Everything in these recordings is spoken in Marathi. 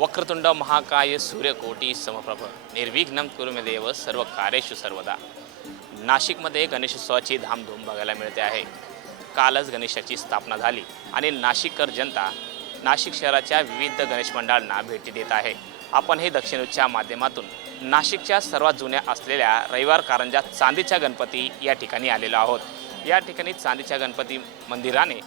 वक्रतुंड महाकाय सूर्यकोटी समप्रभ. निर्विघ्न कुरु देव सर्व कार्येषु सर्वदा. नाशिकमध्ये गणेशोत्सवाची धामधूम बघायला मिळते आहे. कालच गणेशाची स्थापना झाली आणि नाशिककर जनता नाशिक शहराच्या विविध गणेश मंडळांना भेटी देत आहे. आपण हे दक्षिणच्या माध्यमातून नाशिकच्या सर्वात जुन्या असलेल्या रविवार कारंजा चांदीच्या गणपती या ठिकाणी आलेलो आहोत. या ठिकाणी चांदीच्या गणपती मंदिराने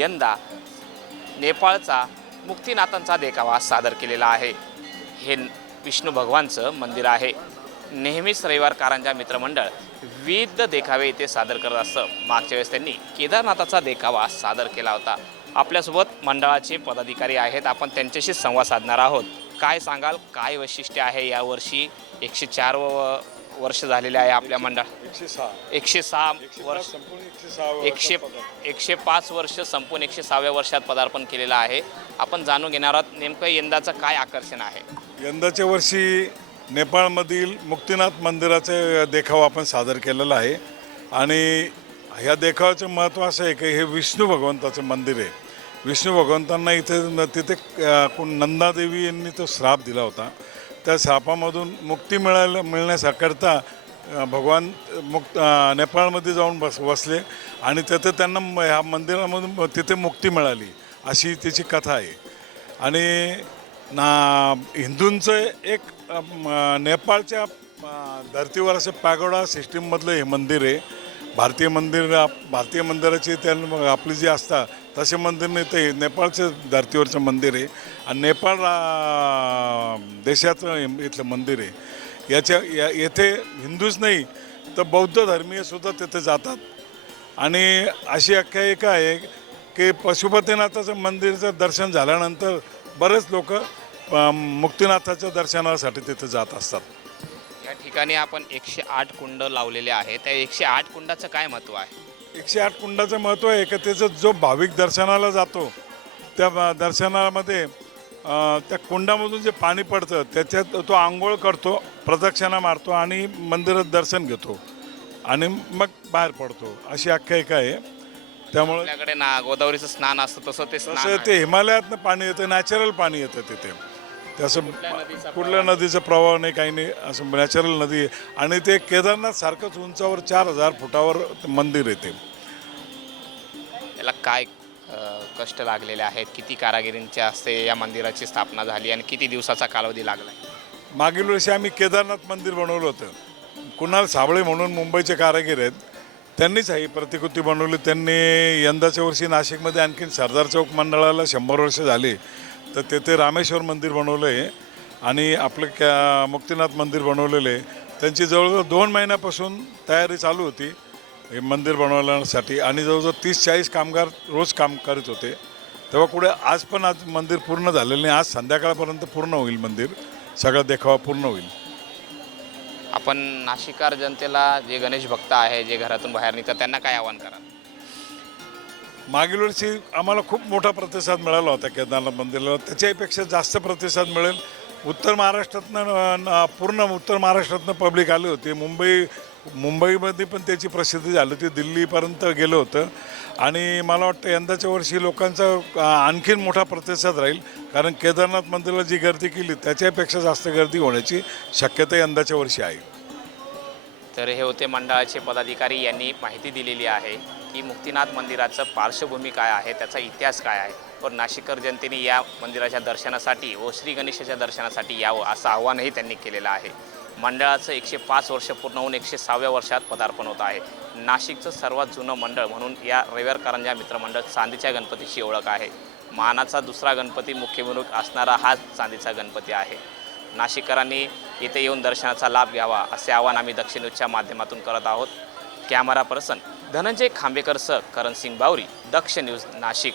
यंदा नेपाळचा मुक्तीनाथांचा देखावा सादर केलेला आहे. हे विष्णू भगवानचं मंदिर आहे. नेहमीच रविवार कारंजा मित्रमंडळ विविध देखावे इथे सादर करत असतं. मागच्या वेळेस त्यांनी केदारनाथाचा देखावा सादर केला होता. आपल्यासोबत मंडळाचे पदाधिकारी आहेत. आपण त्यांच्याशी संवाद साधणार आहोत. काय सांगाल? काय वैशिष्ट्य आहे यावर्षी? एकशे चार वर्ष झालेले आहे आपल्या मंडळ. एकशे सहा एकशे सहा एकशे वर्ष संपूर्ण एकशे सहा एकशे एकशे पाच वर्ष संपून एकशे सहाव्या वर्षात पदार्पण केलेलं आहे. आपण जाणून घेणार आहोत नेमकं यंदाचं काय आकर्षण आहे. यंदाच्या वर्षी नेपाळमधील मुक्तीनाथ मंदिराचे देखाव आपण सादर केलेला आहे. आणि ह्या देखावाचं महत्त्व असं आहे की हे विष्णू भगवंताचं मंदिर आहे. विष्णू भगवंतांना इथे न- तिथे अं, कोण नंदादेवी यांनी तो श्राप दिला होता. त्या सापामधून मुक्ती मिळायला मिळण्याकरता भगवान मुक्त नेपाळमध्ये जाऊन बस बसले आणि तिथे त्यांना म- ह्या मंदिरामधून तिथे मुक्ती मिळाली अशी त्याची कथा आहे. आणि ना हिंदूंचं एक नेपाळच्या धर्तीवर असं पॅगोडा सिस्टीममधलं हे मंदिर आहे. भारतीय मंदिर आप- भारतीय मंदिराची त्या आपली जी असतात तसे मंदिर नाही ते नेपाळच्या धर्तीवरचं मंदिर आहे. आणि नेपाळ रा- देशाचं इथलं मंदिर आहे. याच्या या येथे हिंदूच नाही तर बौद्ध धर्मीयसुद्धा तिथे जातात. आणि अशी आख्यायिका आहे की पशुपतीनाथाचं मंदिरचं दर्शन झाल्यानंतर बरेच लोक मुक्तिनाथाच्या दर्शनासाठी तिथे जात असतात. या ठिकाणी आपण एकशे आठ कुंड लावलेले आहे त्या एकशे आठ कुंडाचं काय महत्त्व आहे? एकशे आठ कुंडाचं महत्त्व आहे. की त्याचं जो भाविक दर्शनाला जातो त्या दर्शनामध्ये त्या कुंडामधून जे पाणी पडतं त्याच्यात तो आंघोळ करतो प्रदक्षिणा मारतो आणि मंदिरात दर्शन घेतो आणि मग बाहेर पडतो. अशी आख्यायिका आहे. त्यामुळं आपल्याकडे ना गोदावरीचं स्नान असतं तसं ते स्नान तसं आहे. ते हिमालयातनं पाणी येतं नॅचरल पाणी येतं तिथे. नदीचा कुठल्या नदीचा प्रवाह नाही काही नाही. असं नॅचरल नदी आहे. आणि ते केदारनाथ सारखंच उंचावर चार हजार फुटावर मंदिर येते याला काय अ, कष्ट लागलेले आहेत? किती कारागिरींच्या हस्ते या मंदिराची स्थापना झाली आणि किती दिवसाचा कालावधी लागला मागील वर्षी आम्ही केदारनाथ मंदिर बनवलं होतं. कुणाल साबळे म्हणून मुंबईचे कारागीर आहेत. त्यांनीच ही प्रतिकृती बनवली. त्यांनी यंदाच्या वर्षी नाशिकमध्ये आणखीन सरदार चौक मंडळाला शंभर वर्ष झाली. तर तेथे रामेश्वर मंदिर बनवलं आहे आणि आपलं क्या मुक्तीनाथ मंदिर बनवलेलं आहे. त्यांची जवळजवळ दोन महिन्यापासून तयारी चालू होती हे मंदिर बनवण्यासाठी. आणि जवळजवळ तीस चाळीस कामगार रोज काम करत होते. तेव्हा कुठे आज पण आज मंदिर पूर्ण झालेलं नाही. आज संध्याकाळपर्यंत पूर्ण होईल मंदिर. सगळा देखावा पूर्ण होईल. आपण नाशिकार जनतेला जे गणेश भक्त आहे जे घरातून बाहेर निघतात त्यांना काय आवाहन करा मागील वर्षी आम्हाला खूप मोठा प्रतिसाद मिळाला होता केदारनाथ मंदिराला. त्याच्यापेक्षा जास्त प्रतिसाद मिळेल. उत्तर महाराष्ट्रातनं न- पूर्ण उत्तर महाराष्ट्रातनं पब्लिक आली होती. मुंबई मुंबईमध्ये पण त्याची प्रसिद्धी झाली होती. दिल्लीपर्यंत गेलं होतं. आणि मला वाटतं यंदाच्या वर्षी लोकांचा आणखीन मोठा प्रतिसाद राहील. कारण केदारनाथ मंदिराला जी गर्दी केली त्याच्यापेक्षा जास्त गर्दी होण्याची शक्यता यंदाच्या वर्षी आहे. तर हे होते मंडळाचे पदाधिकारी यांनी माहिती दिलेली आहे की मुक्तीनाथ मंदिराचं पार्श्वभूमी काय आहे त्याचा इतिहास काय आहे. व नाशिककर जनतेने या मंदिराच्या दर्शनासाठी व श्री गणेशाच्या दर्शनासाठी यावं असं आव्हानही त्यांनी केलेलं आहे. मंडळाचं एकशे पाच वर्ष पूर्ण होऊन एकशे सहाव्या वर्षात पदार्पण होत आहे. नाशिकचं सर्वात जुनं मंडळ म्हणून या रविवार कारंजा मित्रमंडळ चांदीच्या गणपतीची ओळख आहे. मानाचा दुसरा गणपती मुख्य मिरवणूक असणारा हाच चांदीचा गणपती आहे. नाशिककरांनी इथे येऊन दर्शनाचा लाभ घ्यावा असे आवाहन आम्ही दक्षिण न्यूजच्या माध्यमातून करत आहोत. Camera person Dhananjay Khambekar sir Karan Singh Bawari Daksh news Nashik.